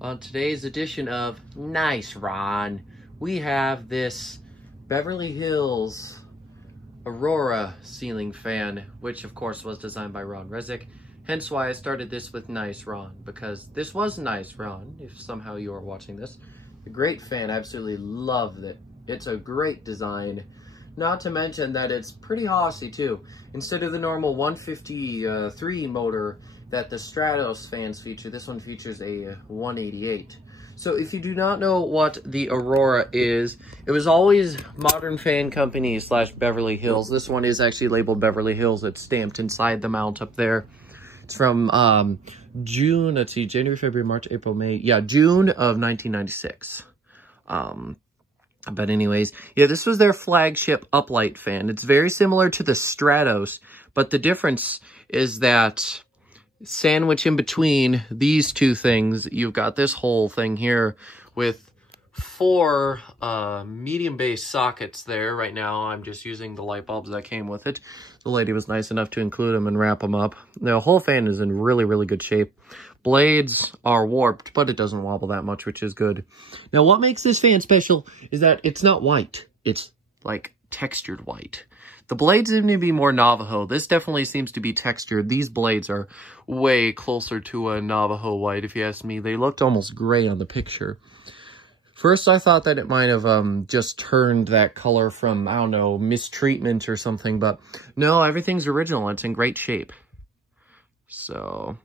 On today's edition of Nice Ron, we have this Beverly Hills Aurora ceiling fan, which of course was designed by Ron Rezick. Hence why I started this with Nice Ron, because this was Nice Ron, if somehow you are watching this. A great fan, absolutely love it. It's a great design. Not to mention that it's pretty hossy too. Instead of the normal 153 motor that the Stratos fans feature, this one features a 188. So if you do not know what the Aurora is, it was always Modern Fan Company / Beverly Hills. This one is actually labeled Beverly Hills. It's stamped inside the mount up there. It's from June, let's see, January, February, March, April, May. Yeah, June of 1996. But anyways, yeah, this was their flagship uplight fan. It's very similar to the Stratos, but the difference is that sandwich in between these two things, you've got this whole thing here with 4 medium base sockets there. Right now, I'm just using the light bulbs that came with it. The lady was nice enough to include them and wrap them up. The whole fan is in really, really good shape. Blades are warped, but it doesn't wobble that much, which is good. Now, what makes this fan special is that it's not white. It's like textured white. The blades seem to be more Navajo. This definitely seems to be textured. These blades are way closer to a Navajo white, if you ask me. They looked almost gray on the picture. First, I thought that it might have just turned that color from, I don't know, mistreatment or something. But no, everything's original. It's in great shape. So,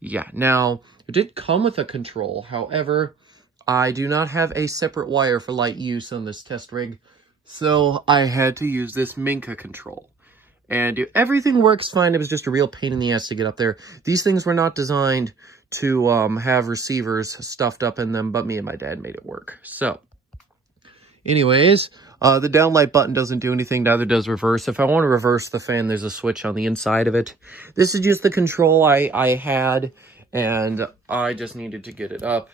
yeah. Now, it did come with a control. However, I do not have a separate wire for light use on this test rig. So I had to use this Minka control. And everything works fine. It was just a real pain in the ass to get up there. These things were not designed to have receivers stuffed up in them, but me and my dad made it work. So, anyways, the downlight button doesn't do anything, neither does reverse. If I want to reverse the fan, there's a switch on the inside of it. This is just the control I had, and I just needed to get it up.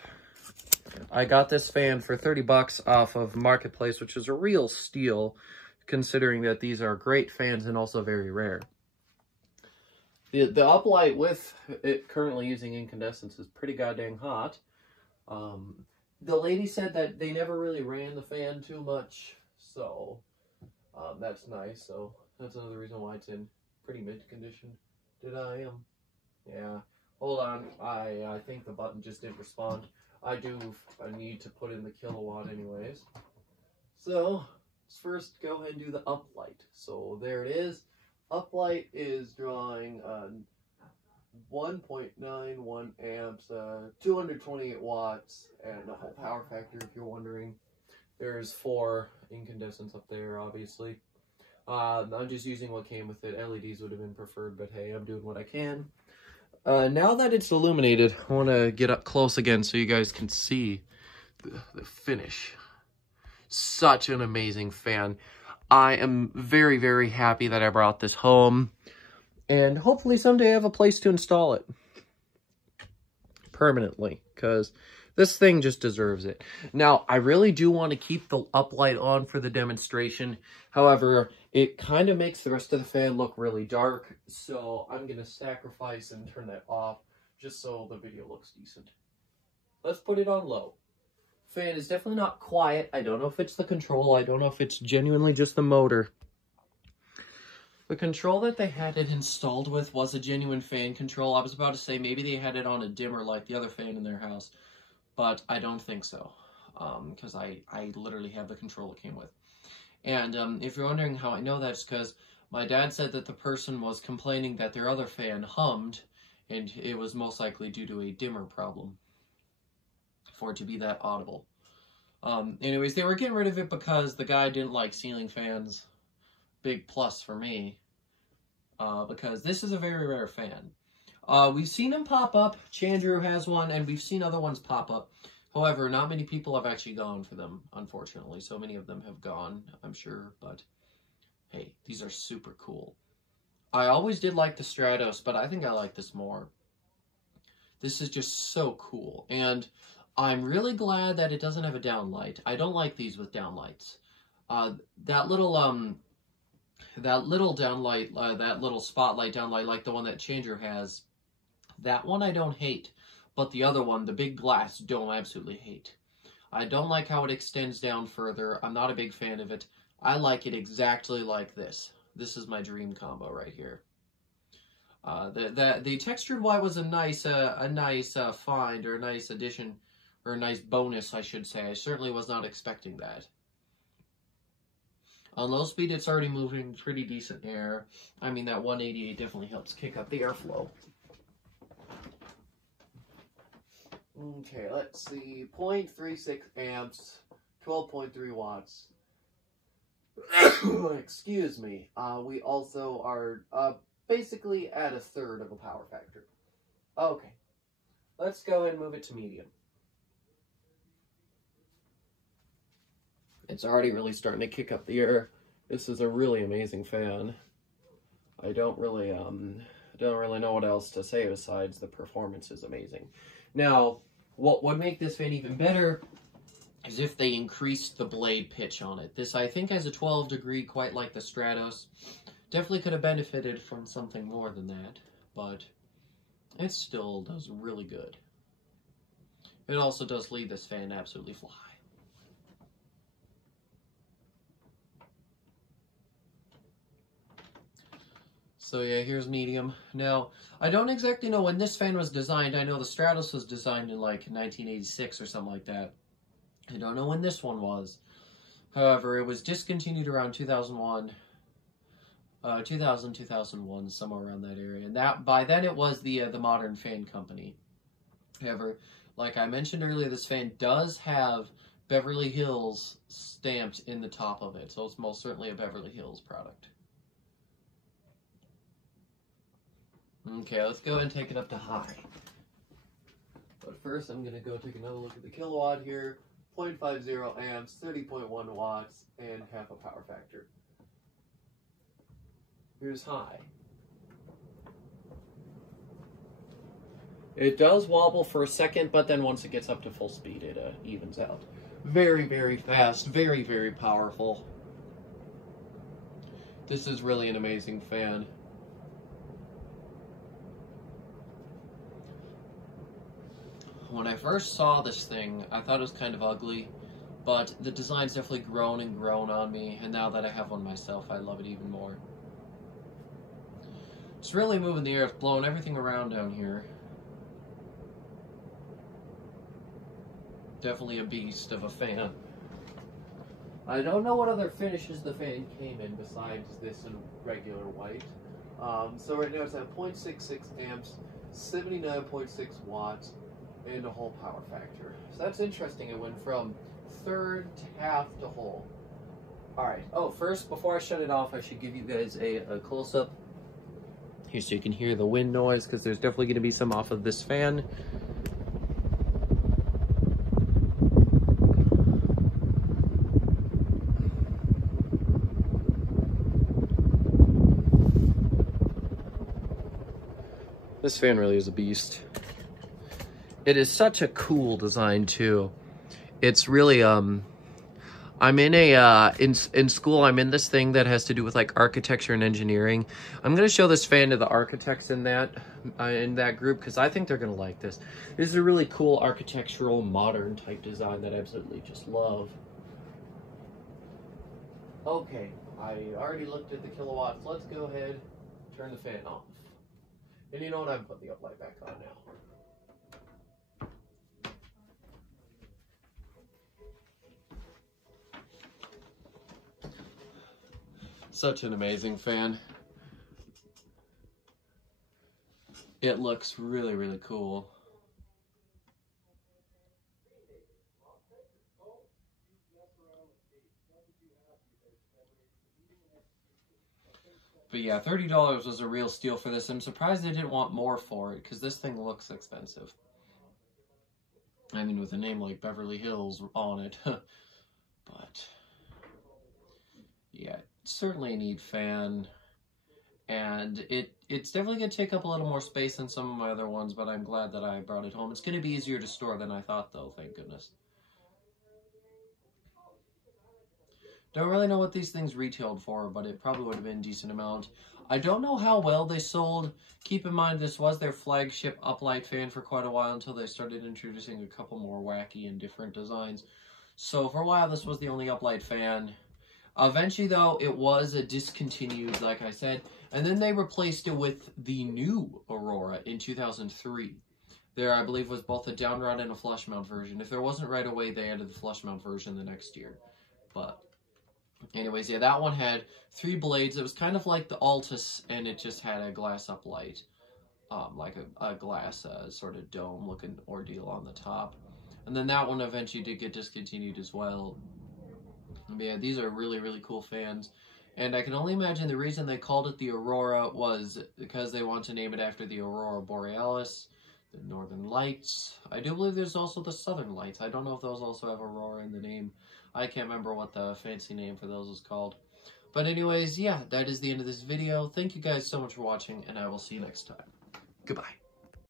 I got this fan for 30 bucks off of Marketplace, which is a real steal, considering that these are great fans and also very rare. The uplight with it currently using incandescents is pretty goddamn hot. The lady said that they never really ran the fan too much, so that's nice. So that's another reason why it's in pretty mint condition. Yeah. Hold on. I think the button just didn't respond. I need to put in the kilowatt anyways. So, let's first go ahead and do the uplight. So, there it is. Uplight is drawing 1.91 amps, 228 watts, and a whole power factor if you're wondering. There's 4 incandescents up there, obviously. I'm just using what came with it. LEDs would have been preferred, but hey, I'm doing what I can. Now that it's illuminated, I want to get up close again so you guys can see the finish. Such an amazing fan. I am very, very happy that I brought this home. And hopefully someday I have a place to install it permanently, because this thing just deserves it. Now, I really do want to keep the uplight on for the demonstration. However, it kind of makes the rest of the fan look really dark. So I'm going to sacrifice and turn that off just so the video looks decent. Let's put it on low. Fan is definitely not quiet. I don't know if it's the control. I don't know if it's genuinely just the motor. The control that they had it installed with was a genuine fan control. I was about to say maybe they had it on a dimmer like the other fan in their house. But I don't think so, because I literally have the control it came with. And if you're wondering how I know that, it's because my dad said that the person was complaining that their other fan hummed, and it was most likely due to a dimmer problem for it to be that audible. Anyways, they were getting rid of it because the guy didn't like ceiling fans. Big plus for me, because this is a very rare fan. We've seen them pop up. Chandru has one, and we've seen other ones pop up. However, not many people have actually gone for them, unfortunately. So many of them have gone, I'm sure. But, hey, these are super cool. I always did like the Stratos, but I think I like this more. This is just so cool. And I'm really glad that it doesn't have a downlight. I don't like these with downlights. That little downlight, that little spotlight downlight, like the one that Chandru has, that one I don't hate. But the other one, the big glass dome, I absolutely hate. I don't like how it extends down further. I'm not a big fan of it. I like it exactly like this. This is my dream combo right here. The textured white was a nice find, or a nice addition, or a nice bonus, I should say. I certainly was not expecting that. On low speed, it's already moving pretty decent air. I mean, that 188 definitely helps kick up the airflow. Okay, let's see. 0.36 amps, 12.3 watts. Excuse me. We also are basically at a third of a power factor. Okay, let's go ahead and move it to medium. It's already really starting to kick up the air. This is a really amazing fan. I don't really know what else to say besides the performance is amazing. Now, what would make this fan even better is if they increased the blade pitch on it. This, I think, has a 12 degree, quite like the Stratos. Definitely could have benefited from something more than that, but it still does really good. It also does leave this fan absolutely fly. So yeah, here's medium. Now, I don't exactly know when this fan was designed. I know the Stratos was designed in like 1986 or something like that. I don't know when this one was. However, it was discontinued around 2001, 2001, somewhere around that area. And that by then it was the Modern Fan Company. However, like I mentioned earlier, this fan does have Beverly Hills stamped in the top of it, so it's most certainly a Beverly Hills product. Okay, let's go ahead and take it up to high. But first, I'm going to go take another look at the kilowatt here. 0.50 amps, 30.1 watts, and half a power factor. Here's high. It does wobble for a second, but then once it gets up to full speed, it evens out. Very, very fast, very, very powerful. This is really an amazing fan. When I first saw this thing, I thought it was kind of ugly, but the design's definitely grown and grown on me, and now that I have one myself, I love it even more. It's really moving the air, it's blowing everything around down here. Definitely a beast of a fan. I don't know what other finishes the fan came in besides this and regular white. So right now it's at 0.66 amps, 79.6 watts, and a whole power factor. So that's interesting. It went from third to half to whole. Alright. Oh, first, before I shut it off, I should give you guys a close-up here so you can hear the wind noise, because there's definitely going to be some off of this fan. This fan really is a beast. It is such a cool design too. It's really I'm in a in school I'm in this thing that has to do with like architecture and engineering. I'm gonna show this fan to the architects in that group because I think they're gonna like this. This is a really cool architectural modern type design that I absolutely just love. Okay, I already looked at the kilowatts. Let's go ahead, turn the fan off. And you know what? I'm putting the uplight back on now. Such an amazing fan. It looks really, really cool. But yeah, $30 was a real steal for this. I'm surprised they didn't want more for it, because this thing looks expensive. I mean, with a name like Beverly Hills on it. But yeah, certainly a neat fan. And it's definitely going to take up a little more space than some of my other ones, but I'm glad that I brought it home. It's going to be easier to store than I thought, though, thank goodness. Don't really know what these things retailed for, but it probably would have been a decent amount. I don't know how well they sold. Keep in mind, this was their flagship uplight fan for quite a while until they started introducing a couple more wacky and different designs. So for a while, this was the only uplight fan. Eventually, though, it was discontinued, like I said, and then they replaced it with the new Aurora in 2003. There, I believe, was both a down rod and a flush mount version. If there wasn't right away, they added the flush mount version the next year. But anyways, yeah, that one had 3 blades. It was kind of like the Altus, and it just had a glass uplight, like a glass sort of dome-looking ordeal on the top. And then that one eventually did get discontinued as well. But yeah, these are really, really cool fans. And I can only imagine the reason they called it the Aurora was because they want to name it after the Aurora Borealis, the Northern Lights. I do believe there's also the Southern Lights. I don't know if those also have Aurora in the name. I can't remember what the fancy name for those is called. But anyways, yeah, that is the end of this video. Thank you guys so much for watching, and I will see you next time. Goodbye.